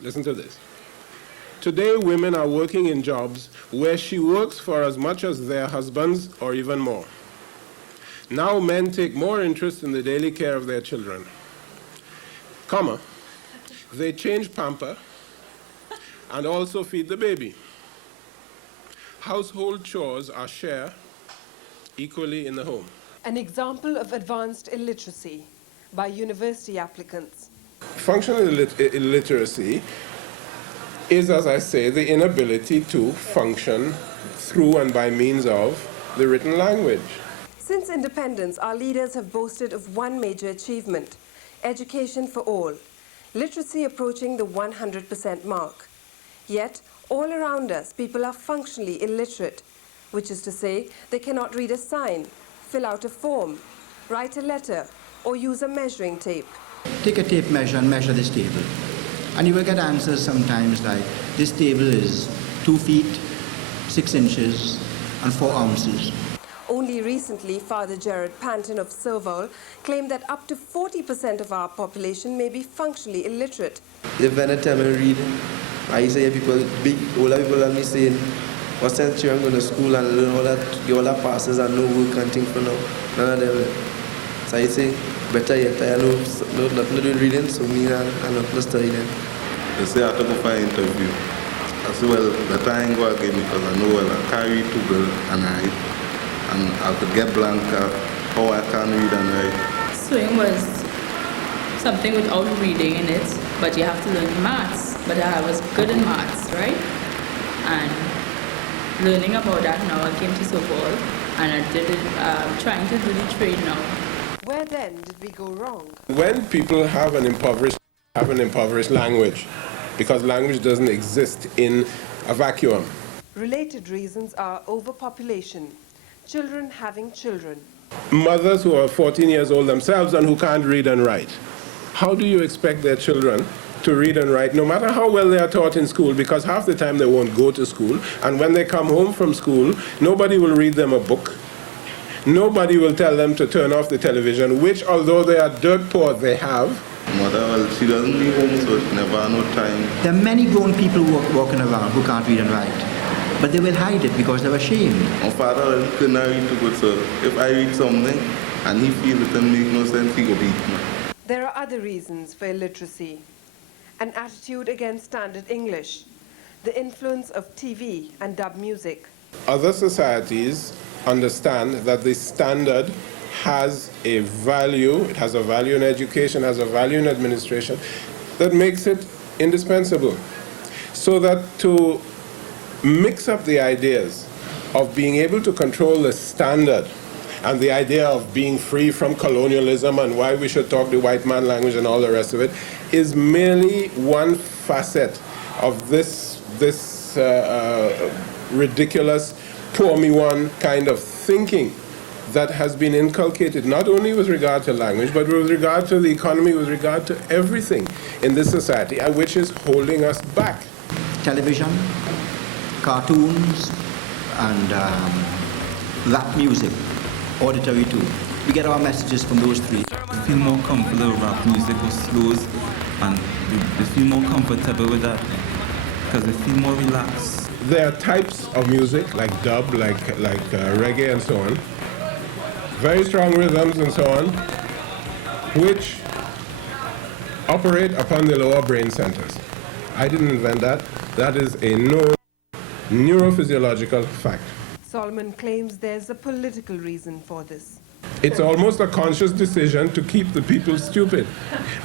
Listen to this. Today, women are working in jobs where she works for as much as their husbands or even more. Now men take more interest in the daily care of their children. Comma, they change pamper and also feed the baby. Household chores are shared equally in the home. An example of advanced illiteracy by university applicants. Functional illiteracy is, as I say, the inability to function through and by means of the written language. Since independence, our leaders have boasted of one major achievement: education for all, literacy approaching the 100% mark. Yet, all around us, people are functionally illiterate, which is to say, they cannot read a sign, fill out a form, write a letter, or use a measuring tape. Take a tape measure and measure this table. And you will get answers sometimes like, this table is 2 feet, 6 inches, and 4 ounces. Only recently, Father Gerard Panton of Serval claimed that up to 40% of our population may be functionally illiterate. If anytime I read, I say people, older people are me saying, what sense you're going to school and learn all that, get all that passes and no work and things for now. None of them. So I say, better yet, I know nothing to do with reading, so me and not to study them. They say I have to go for an interview. I say, well, better I ain't go again because I know well I can't read too well and I could get blank how I can read and write. Sewing was something without reading in it, but you have to learn maths. But I was good in maths, right? And learning about that now, I came to Serval and I did it, trying to do the trade now. Where then did we go wrong? When people have an impoverished language, because language doesn't exist in a vacuum. Related reasons are overpopulation, children having children. Mothers who are 14 years old themselves and who can't read and write. How do you expect their children to read and write, no matter how well they are taught in school, because half the time they won't go to school, and when they come home from school, nobody will read them a book. Nobody will tell them to turn off the television, which, although they are dirt poor, they have. Mother, well, she doesn't leave home, so she never had no time. There are many grown people walking around who can't read and write, but they will hide it because they're ashamed. My father well, he couldn't read too good, so if I read something and he feels it doesn't make no sense, he go beat me. There are other reasons for illiteracy. An attitude against standard English, the influence of TV and dub music. Other societies understand that the standard has a value, it has a value in education, has a value in administration, that makes it indispensable. So that to mix up the ideas of being able to control the standard and the idea of being free from colonialism and why we should talk the white man language and all the rest of it is merely one facet of this ridiculous poor me one kind of thinking that has been inculcated not only with regard to language, but with regard to the economy, with regard to everything in this society, and which is holding us back. Television, cartoons, and rap music, auditory too. We get our messages from those three. I feel more comfortable with rap music or slows, and they feel more comfortable with that because they feel more relaxed. There are types of music like dub, like reggae and so on, very strong rhythms and so on, which operate upon the lower brain centers. I didn't invent that. That is a known neurophysiological fact. Solomon claims there's a political reason for this. It's almost a conscious decision to keep the people stupid.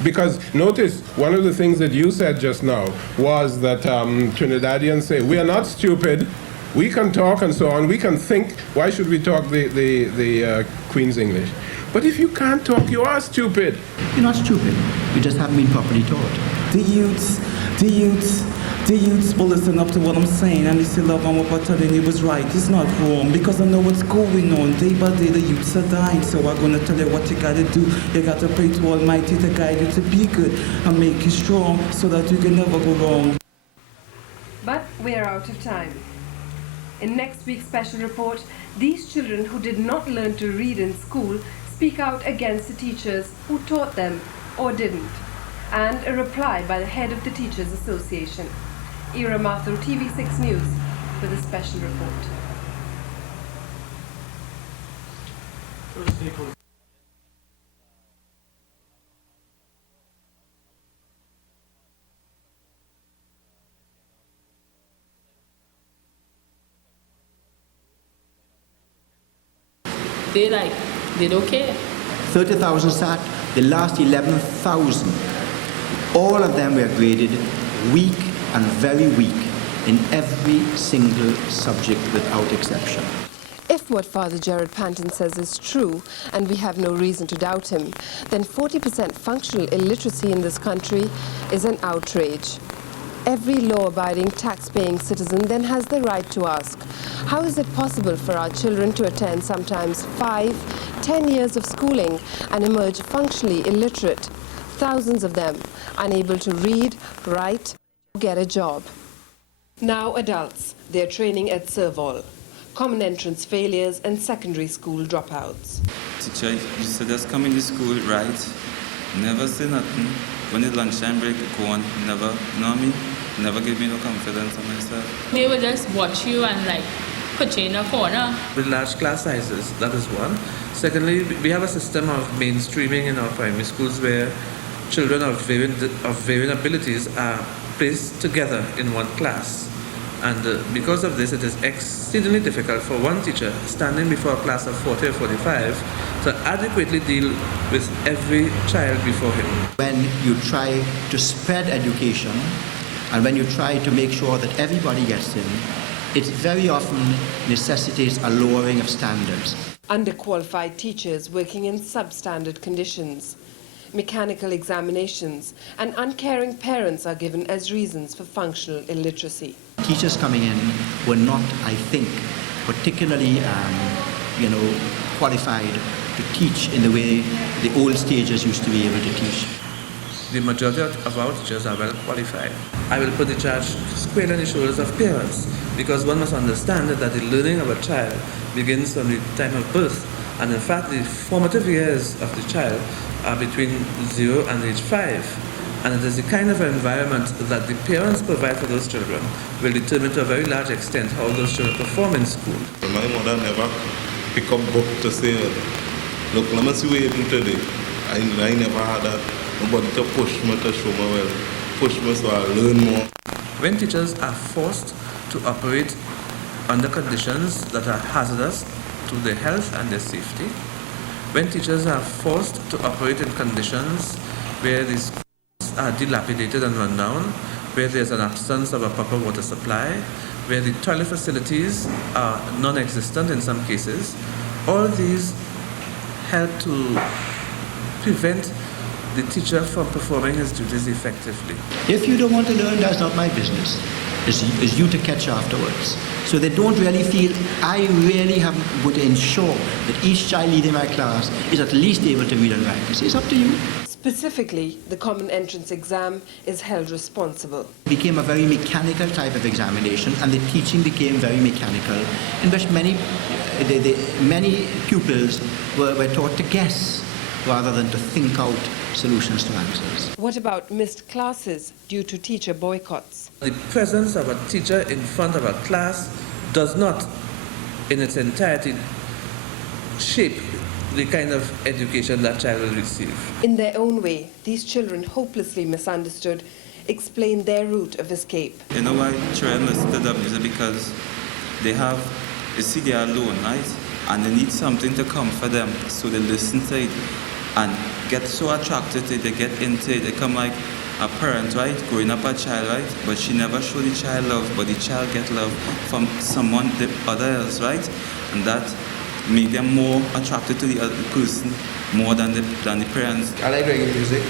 Because notice, one of the things that you said just now was that Trinidadians say, we are not stupid, we can talk and so on, we can think, why should we talk the Queen's English? But if you can't talk, you are stupid. You're not stupid, you just haven't been properly taught. The youths will listen up to what I'm saying and they say, love, I'm what telling you was right. It's not wrong because I know what's going on. Day by day, the youths are dying. So I'm going to tell you what you got to do. You got to pray to Almighty to guide you to be good and make you strong so that you can never go wrong. But we're out of time. In next week's special report, these children who did not learn to read in school speak out against the teachers who taught them or didn't. and a reply by the head of the Teachers Association. Ira Mathur, TV6 News, with a special report. They don't care. 30,000 sat, the last 11,000, all of them were graded weak and very weak in every single subject without exception. If what Father Gerard Panton says is true, and we have no reason to doubt him, then 40% functional illiteracy in this country is an outrage. Every law-abiding, tax-paying citizen then has the right to ask, how is it possible for our children to attend sometimes 5, 10 years of schooling and emerge functionally illiterate, thousands of them unable to read, write, or get a job? Now adults, they're training at Serval, common entrance failures and secondary school dropouts. Teacher used to just come into school, right? Never say nothing. When it's lunchtime break, go on, never, you know what I mean? Never give me no confidence on myself. They would just watch you and like put you in a corner. With large class sizes, that is one. Secondly, we have a system of mainstreaming in our primary schools where children of varying abilities are placed together in one class. And because of this, it is exceedingly difficult for one teacher standing before a class of 40 or 45 to adequately deal with every child before him. When you try to spread education and when you try to make sure that everybody gets in, it very often necessitates a lowering of standards. Underqualified teachers working in substandard conditions, mechanical examinations, and uncaring parents are given as reasons for functional illiteracy. Teachers coming in were not, I think, particularly qualified to teach in the way the old stagers used to be able to teach. The majority of our teachers are well qualified. I will put the charge squarely on the shoulders of parents, because one must understand that the learning of a child begins from the time of birth, and in fact the formative years of the child are between 0 and age 5. And it is the kind of environment that the parents provide for those children will determine to a very large extent how those children perform in school. My mother never pick up book to say, look, let me see what you do today. I never had that. Nobody to push me to show me well. Push me so I learn more. When teachers are forced to operate under conditions that are hazardous to their health and their safety, when teachers are forced to operate in conditions where the schools are dilapidated and run down, where there's an absence of a proper water supply, where the toilet facilities are non-existent in some cases, all these help to prevent the teacher from performing his duties effectively. If you don't want to learn, that's not my business. It's you to catch afterwards. So they don't really feel, I really have got to ensure that each child leading my class is at least able to read and write. It's up to you. Specifically, the common entrance exam is held responsible. It became a very mechanical type of examination, and the teaching became very mechanical, in which many pupils were taught to guess rather than to think out solutions to answers. What about missed classes due to teacher boycotts? The presence of a teacher in front of a class does not, in its entirety, shape the kind of education that child will receive. In their own way, these children, hopelessly misunderstood, explain their route of escape. You know why children listen to the music? Because they are alone, right? And they need something to comfort them, so they listen to it and get so attracted to it, they get into it. They come like a parent, right? Growing up a child, right? But she never showed the child love, but the child get love from someone, the other else, right? And that make them more attracted to the other person more than the parents. I like reggae music.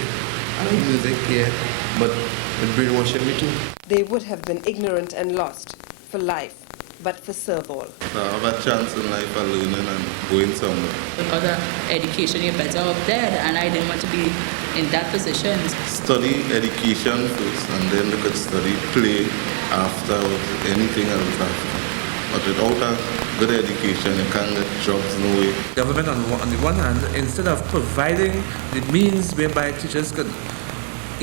I like music, yeah, but it brainwashing me too. They would have been ignorant and lost for life, but for Serval. I have a chance in life of learning and going somewhere. Because of education, you're better off dead, and I didn't want to be in that position. Study education first, and then they could study play after, anything else after. But without a good education, you can't get jobs, no way. Government, on the one hand, instead of providing the means whereby teachers could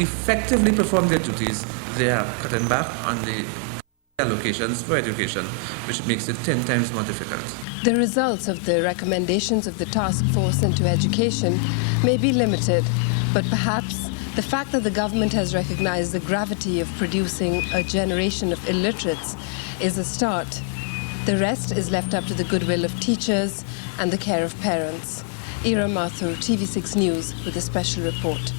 effectively perform their duties, they are cutting back on the allocations for education, which makes it 10 times more difficult. The results of the recommendations of the task force into education may be limited, but perhaps the fact that the government has recognized the gravity of producing a generation of illiterates is a start. The rest is left up to the goodwill of teachers and the care of parents. Ira Mathur, TV6 News, with a special report.